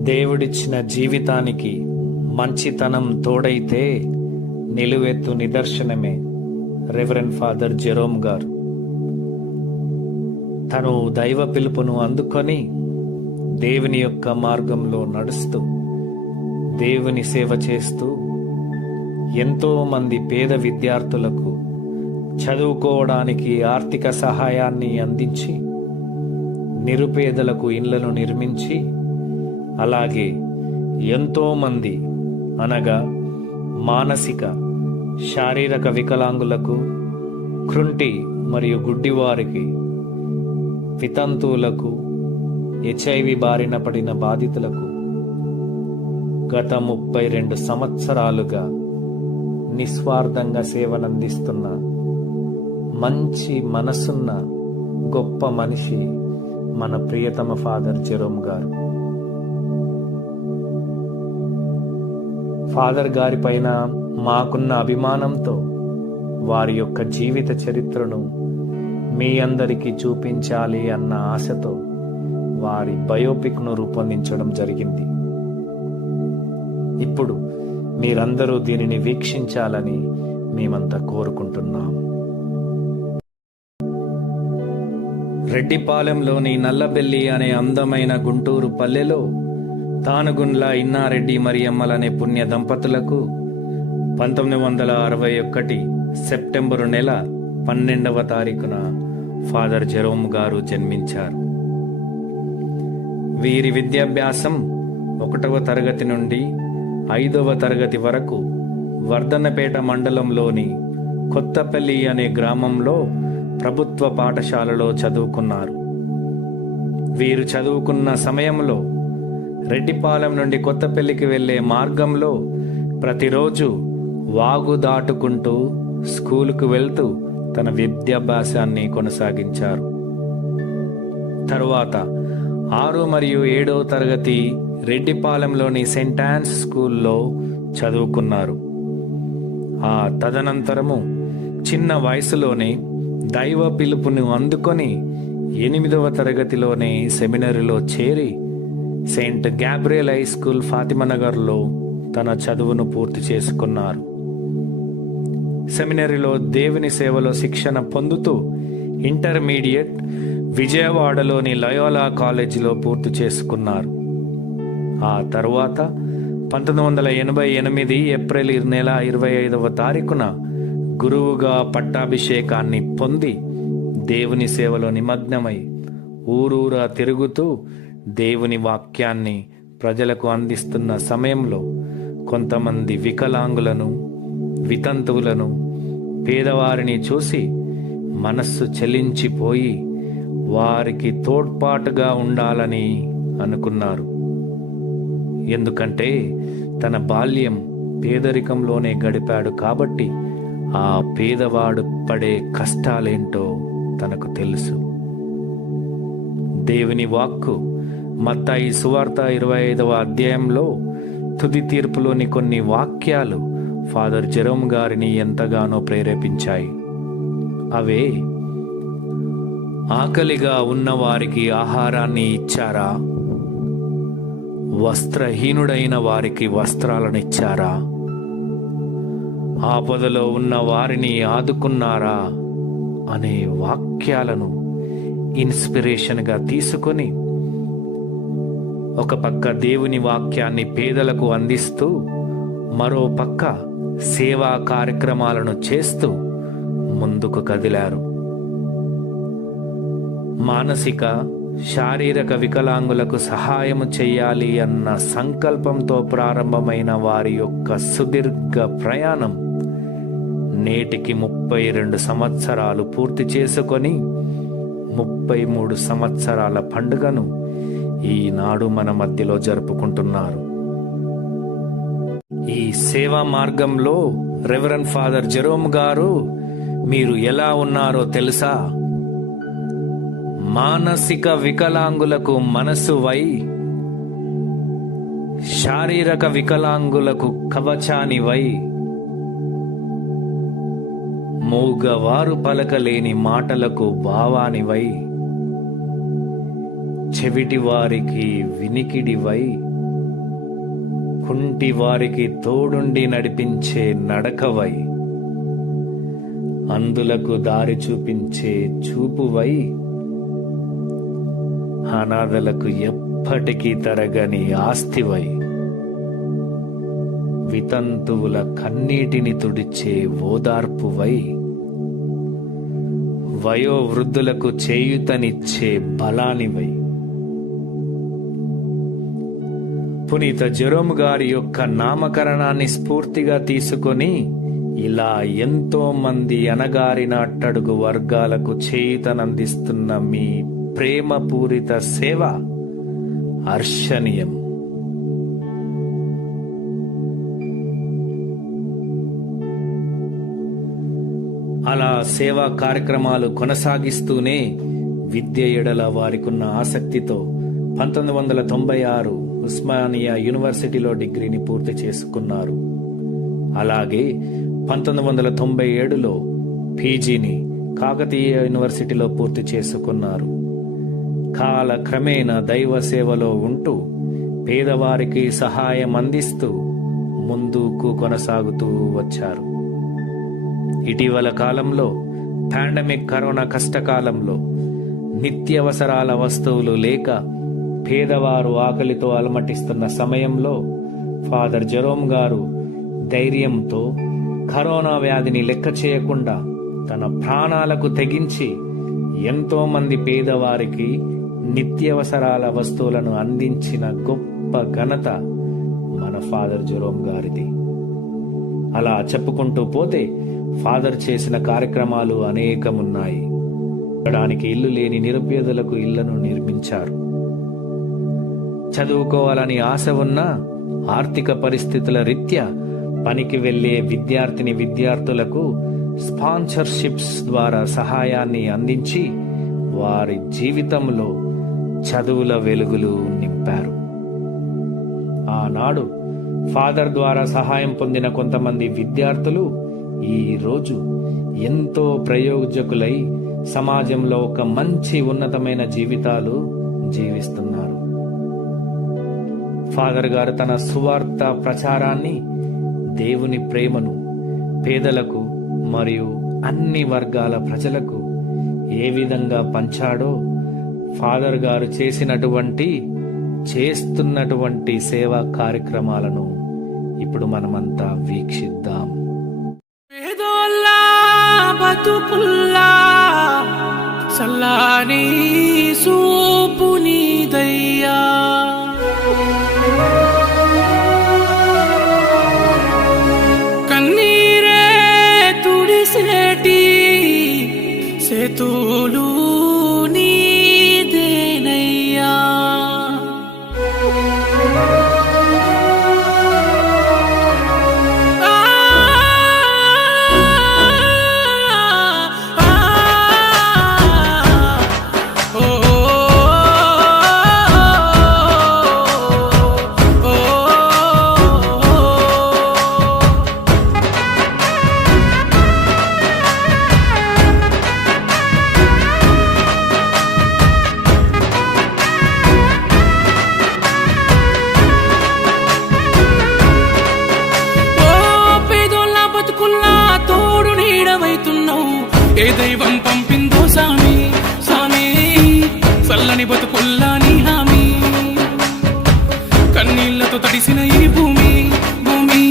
దేవుడిచ్చిన జీవితానికి మంచితనం తోడైతే నిలువెత్తు నిదర్శనమే రెవరెండ్ ఫాదర్ జెరోమ్ గారు. తను దైవ పిలుపును అందుకొని దేవుని యొక్క మార్గంలో నడుస్తూ దేవుని సేవ చేస్తూ ఎంతో మంది పేద విద్యార్థులకు చదువుకోవడానికి ఆర్థిక సహాయాన్ని అందించి నిరుపేదలకు ఇళ్లను నిర్మించి, అలాగే ఎంతో మంది అనగా మానసిక శారీరక వికలాంగులకు, కృంటి మరియు గుడ్డివారికి, వితంతువులకు, HIV బారిన పడిన బాధితులకు గత 32 సంవత్సరాలుగా నిస్వార్థంగా సేవనందిస్తున్న మంచి మనసున్న గొప్ప మనిషి మన ప్రియతమ ఫాదర్ జెరోమ్ గారు. ఫాదర్ గారి పైన మాకున్న అభిమానంతో వారి యొక్క జీవిత చరిత్రను మీ అందరికీ చూపించాలి అన్న ఆశతో వారి బయోపిక్ను రూపొందించడం జరిగింది. ఇప్పుడు మీరందరూ దీనిని వీక్షించాలని మేమంతా కోరుకుంటున్నాం. రెడ్డిపాలెంలోని నల్లబెల్లి అనే అందమైన గుంటూరు పల్లెలో తానుగుండ్ల ఇన్నారెడ్డి మరియమ్మలనే పుణ్య దంపతులకు 1961 సెప్టెంబరు నెల 12వ తారీఖున ఫాదర్ జెరోమ్ గారు జన్మించారు. వీరి విద్యాభ్యాసం 1వ తరగతి నుండి 5వ తరగతి వరకు వర్ధన్నపేట మండలంలోని కొత్తపల్లి అనే గ్రామంలో ప్రభుత్వ పాఠశాలలో చదువుకున్నారు. వీరు చదువుకున్న సమయంలో రెడ్డిపాలెం నుండి కొత్తపల్లికి వెళ్లే మార్గంలో ప్రతిరోజు వాగు దాటుకుంటూ స్కూలుకు వెళ్తూ తన విద్యాభ్యాసాన్ని కొనసాగించారు. తరువాత 6 మరియు 7వ తరగతి రెడ్డిపాలెంలోని సెయింట్ ఆన్స్ స్కూల్లో చదువుకున్నారు. ఆ తదనంతరము చిన్న వయసులోనే దైవ పిలుపును అందుకొని 8వ తరగతిలోనే సెమినరీలో చేరి సెయింట్ గ్యాబ్రియల్ హై స్కూల్ ఫాతిమానగర్లో తన చదువును పూర్తి చేసుకున్నారు. సెమినరీలో దేవుని సేవలో శిక్షణ పొందుతూ ఇంటర్మీడియట్ విజయవాడలోని లయోలా కాలేజీలో పూర్తి చేసుకున్నారు. ఆ తరువాత 1988 ఏప్రిల్ నెల 25వ తారీఖున గురువుగా పట్టాభిషేకాన్ని పొంది దేవుని సేవలో నిమగ్నమై ఊరూరా తిరుగుతూ దేవుని వాక్యాన్ని ప్రజలకు అందిస్తున్న సమయంలో కొంతమంది వికలాంగులను, వితంతువులను, పేదవారిని చూసి మనస్సు చలించిపోయి వారికి తోడ్పాటుగా ఉండాలని అనుకున్నారు. ఎందుకంటే తన బాల్యం పేదరికంలోనే గడిపాడు కాబట్టి ఆ పేదవాడు పడే కష్టాలేంటో తనకు తెలుసు. దేవుని వాక్కు మత్తయి సువార్త 25వ అధ్యాయంలో తుది తీర్పులోని కొన్ని వాక్యాలు ఫాదర్ జెరోమ్ గారిని ఎంతగానో ప్రేరేపించాయి. అవే, ఆకలిగా ఉన్నవారికి ఆహారాన్ని ఇచ్చారా? వస్త్రహీనుడైన వారికి వస్త్రాలనిచ్చారా? ఆపదలో ఉన్న వారిని ఆదుకున్నారా? అనే వాక్యాలను ఇన్స్పిరేషన్గా తీసుకొని ఒక పక్క దేవుని వాక్యాన్ని పేదలకు అందిస్తూ మరో పక్క సేవా కార్యక్రమాలను చేస్తూ ముందుకు కదిలారు. మానసిక శారీరక వికలాంగులకు సహాయం చేయాలి అన్న సంకల్పంతో ప్రారంభమైన వారి యొక్క సుదీర్ఘ ప్రయాణం నేటికి 32 సంవత్సరాలు పూర్తి చేసుకొని 33 సంవత్సరాల పండుగను ఈనాడు మన మధ్యలో జరుపుకుంటున్నారు. ఈ సేవా మార్గంలో రెవరెండ్ ఫాదర్ జెరోమ్ గారు మీరు ఎలా ఉన్నారో తెలుసా? మానసిక వికలాంగులకు మనసువై, శారీరక వికలాంగులకు కవచానివై, మూగవారు పలకలేని మాటలకు భావానివై, చెవిటి వారికి వినికిడివై, కుంటి వారికి తోడుండి నడిపించే నడకవై, అందులకు దారి చూపించే చూపువై, అనాథలకు ఎప్పటికీ తరగని ఆస్తివై, వితంతువుల కన్నీటిని తుడిచే ఓదార్పువై, వయోవృద్ధులకు చేయూతనిచ్చే బలానివై, పునీత జెరోమ్ గారి యొక్క నామకరణాన్ని స్ఫూర్తిగా తీసుకొని ఇలా ఎంతో మంది అణగారిన అట్టడుగు వర్గాలకు చేయూతనందిస్తున్న మీ ప్రేమపూరిత సేవ హర్షణీయం. అలా సేవా కార్యక్రమాలు కొనసాగిస్తూనే విద్య ఎడల వారికున్న ఆసక్తితో 1996 ఉస్మానియా యూనివర్సిటీలో డిగ్రీని పూర్తి చేసుకున్నారు. అలాగే 1997లో పీజీని కాకతీయ యూనివర్సిటీలో పూర్తి చేసుకున్నారు. కాలక్రమేణా దైవ సేవలో ఉంటూ పేదవారికి సహాయం అందిస్తూ ముందుకు కొనసాగుతూ వచ్చారు. ఇటీవల కాలంలో పాండమిక్ కరోనా కష్టకాలంలో నిత్యావసరాల వస్తువులు లేక పేదవారు ఆకలితో అలమటిస్తున్న సమయంలో ఫాదర్ జెరోమ్ గారు ధైర్యంతో కరోనా వ్యాధిని లెక్క చేయకుండా తన ప్రాణాలకు తెగించి ఎంతో మంది పేదవారికి నిత్యావసరాల వస్తువులను అందించిన గొప్ప ఘనత మన ఫాదర్ జెరోమ్ గారిది. అలా చెప్పుకుంటూ పోతే ఫాదర్ చేసిన కార్యక్రమాలు అనేకమున్నాయి. ఉండడానికి ఇల్లు లేని నిరుపేదలకు ఇళ్లను నిర్మించారు. చదువుకోవాలని ఆశ ఉన్న ఆర్థిక పరిస్థితుల రీత్యా పనికి వెళ్లే విద్యార్థులకు స్పాన్సర్షిప్స్ ద్వారా సహాయాన్ని అందించి వారి జీవితంలో చదువుల వెలుగులు నింపారు. ఆనాడు ఫాదర్ ద్వారా సహాయం పొందిన కొంతమంది విద్యార్థులు ఈ రోజు ఎంతో ప్రయోజకులై సమాజంలో ఒక మంచి ఉన్నతమైన జీవితాలు జీవిస్తున్నారు. ఫాదర్ గారు తన సువార్త ప్రచారాన్ని, దేవుని ప్రేమను పేదలకు మరియు అన్ని వర్గాల ప్రజలకు ఏ విధంగా పంచాడో ఫాదర్ గారు చేస్తున్నటువంటి సేవా కార్యక్రమాలను ఇప్పుడు మనమంతా వీక్షిద్దాం. పేదోళ్ళ బతుకుల్లా చల్లని సూపు నీదయ్యా, కన్నీరే తుడిసేటి సేతులు నీదేనయ్యా. ఏ దైవం పంపిందో సామి సామి, చల్లని బతుకుల్లా నీ హామీ, కన్నీళ్లతో తడిసిన ఈ భూమి భూమి,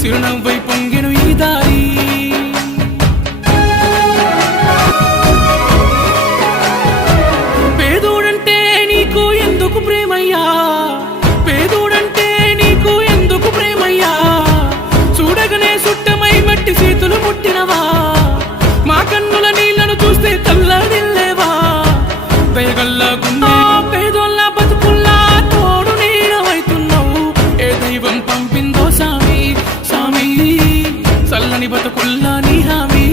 చిరునవ్వై పొంగెను ఈ దారి. పేదోడంటే నీకు ఎందుకు ప్రేమయ్యా, పేదోడంటే నీకు ఎందుకు ప్రేమయ్యా, చూడగనే సుట్టమై మట్టి చేతులు ముట్టినవా, మా కన్నుల నీళ్లను చూస్తే తల్లడిల్లేవా, దయగల్లా గుండె పేదోళ్ళ బతుకుల్లా తోడు నీడవైతున్నావు. ఏ దైవం పంపిందో సామి సామి, చల్లని బతుకుల్లా నీ హామీ.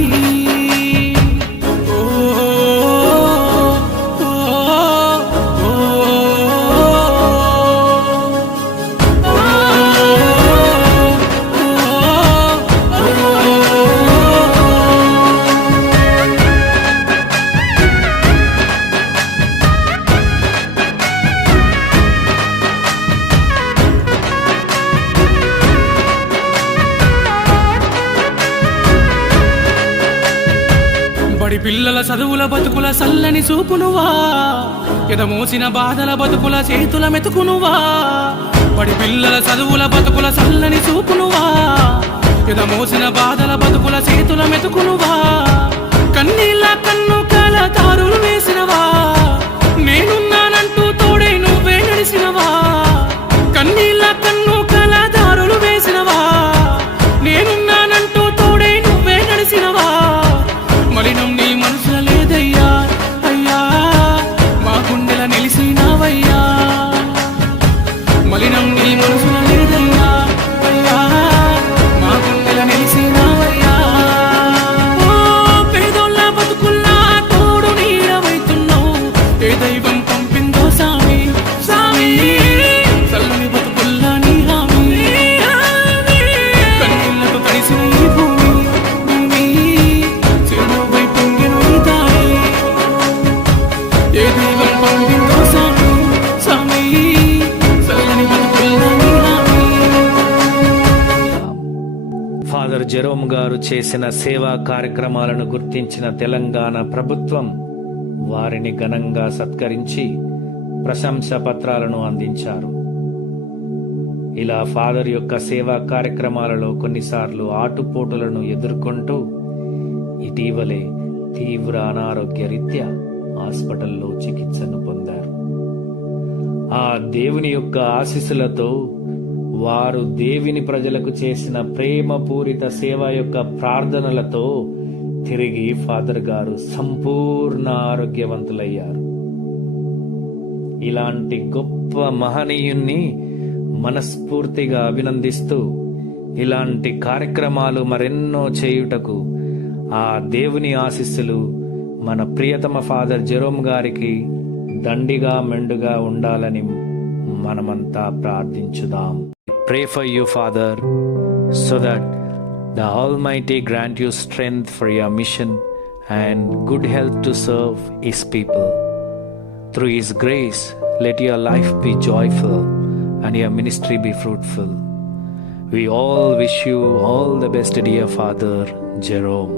బడి పిల్లల చదువుల బతుకుల సల్లని చూపునువా, ఎదమోసిన బాధల బతుకుల చేతుల మెతుకునువా. బడి పిల్లల చదువుల బతుకుల సల్లని చూపునువా, ఎదమోసిన బాధల బతుకుల చేతుల మెతుకునువా. కన్నీళ్ళ కన్ను కాల దారులు వేసినవా, నేనున్నానంటూ తోడై నువ్వే నడిసినవా. కన్నీళ్ళ కన్ను కాల దారులు వేసినవా, నేనున్నానంటూ తోడై నువ్వే నడిసినవా. మలినం నీ మనసుల లేదయ్యా, అయ్యా మా గుండెల నిలిసినావయ్యా. మలినం నీ మనసుల లేదయ్యా, అయ్యా మా గుండెల నిలిసినావయ్యా. ఓ పేదోళ్ళ బతుకుల్లా తోడు నీడవైతున్నావు, ఏ దైవం పంపిందో సామి, సామి చల్లని బతుకుల్లా నీ హామీ. కన్నీళ్లతో తడిసిన ఈ భూమి, భూమి చిరునవ్వై పొంగెను ఈ దారి. ఏ దైవం పంపిందో సామి, సామి చల్లని బతుకుల్లా నీ హామీ. ఫాదర్ జెరోమ్ గారు చేసిన సేవా కార్యక్రమాలను గుర్తించిన తెలంగాణ ప్రభుత్వం వారిని ఘనంగా సత్కరించి ప్రశంసా పత్రాలను అందించారు. ఇలా ఫాదర్ యొక్క సేవా కార్యక్రమాలలో కొన్నిసార్లు ఆటుపోటులను ఎదుర్కొంటూ ఇటీవలే తీవ్ర అనారోగ్య రీత్యా హాస్పిటల్లో చికిత్సను పొందారు. ఆ దేవుని యొక్క ఆశీస్సులతో వారు దేవుని ప్రజలకు చేసిన ప్రేమపూరిత సేవ యొక్క ప్రార్థనలతో తిరిగి ఫాదర్ గారు సంపూర్ణ ఆరోగ్యవంతులయ్యారు. ఇలాంటి గొప్ప మహనీయుణ్ణి మనస్ఫూర్తిగా అభినందిస్తూ ఇలాంటి కార్యక్రమాలు మరెన్నో చేయుటకు ఆ దేవుని ఆశీస్సులు మన ప్రియతమ ఫాదర్ జెరోమ్ గారికి దండిగా మెండుగా ఉండాలని మనమంతా ప్రార్థించుదాం. Pray for you, Father, so that the Almighty grant you strength for your mission and good health to serve His people. Through His grace, let your life be joyful and your ministry be fruitful. We all wish you all the best, dear Father Jerome.